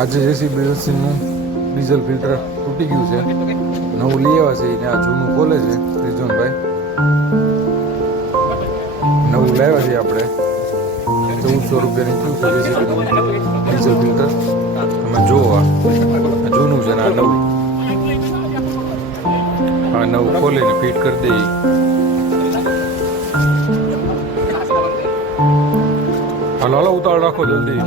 આજે JCB મશીનનું diesel filter તૂટી ગયું છે, નવું લઈ આવ્યા છે. એને આ જૂનું ખોલે છે રિઝવાનભાઈ. નવું લાવ્યા છે આપણે, 1400 રૂપિયાની થયું છે જેસીબીનું ડીઝલ ફિલ્ટર. અમે જોવા જૂનું છે ને આ નવું. આ નવું ખોલીને ફિટ કરી દઈએ. હાલો હાલો ઉતાવળ રાખો જલ્દી.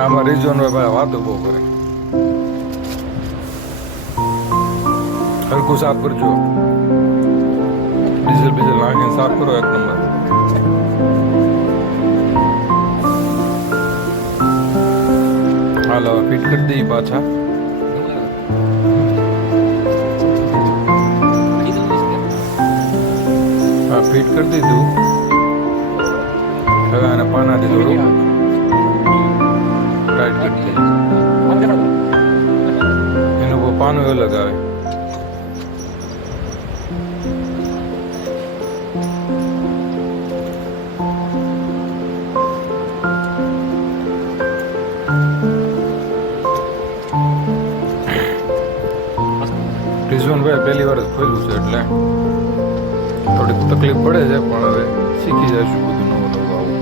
આમાં રિઝવાનભાઈ ભાઈ વાતો બહુ કરે. હલકું સાફ કરજો, ડીઝલ બીઝલ નાખીને સાફ કરો એક નંબર. હાલો ફિટ કરી દઈએ પાછા. હા ફિટ કરી દીધું. હવે આને પાનાથી થોડું ટાઈટ કરી દઈએ. એનું પાનું અલગ આવે. રિઝવાનભાઈ પહેલી વાર જ ખોલ્યું છે એટલે થોડીક તકલીફ પડે છે, પણ હવે શીખી જઈશું બધું નવું નવું આવું.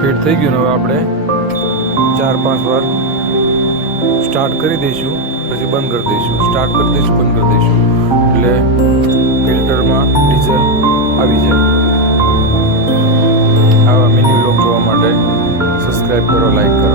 ફિટ થઈ ગયું ને હવે આપણે 4-5 વાર સ્ટાર્ટ કરી દઈશું, પછી બંધ કરી દઈશું. સ્ટાર્ટ કરી દઈશું, બંધ કરી દઈશું એટલે ફિલ્ટરમાં ડીઝલ આવી જાય. આવા મિની વ્લોગ જોવા માટે સબસ્ક્રાઈબ કરો, લાઈક કરો.